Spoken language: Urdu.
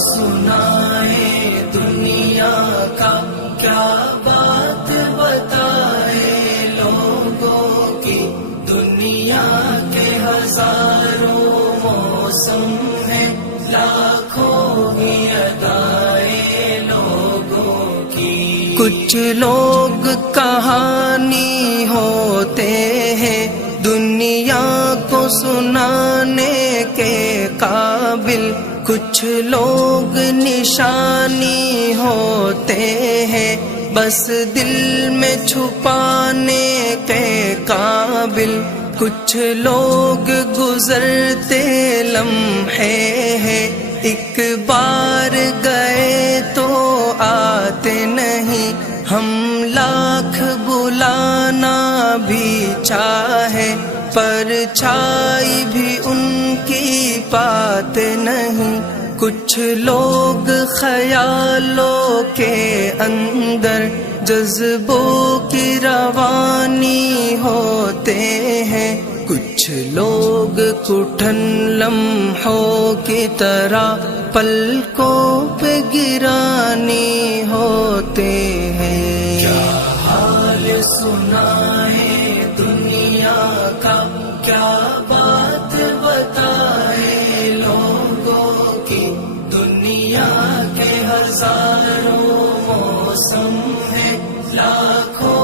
سنائے دنیا کا، کیا بات بتائے لوگوں کی. دنیا کے ہزاروں موسم ہیں، لاکھوں ہی ادائیں لوگوں کی. کچھ لوگ کہانی ہوتے ہیں دنیا کو سنانے کے قابل، کچھ لوگ نشانی ہوتے ہیں بس دل میں چھپانے کے قابل. کچھ لوگ گزرتے لمحے ہیں، ایک بار گئے تو آتے نہیں. ہم لاکھ بلانا بھی چاہے پرچھائی بھی ان کی پاتے نہیں. کچھ لوگ خیالوں کے اندر جذبوں کی روانی ہوتے ہیں، کچھ لوگ کٹھن لمحوں کی طرح پلکوں پہ گرانی ہوتے ہیں. کیا حال سنائے دنیا کا، کیا بات بتائے لوگوں کی. دنیا کے ہزاروں موسم ہیں، لاکھوں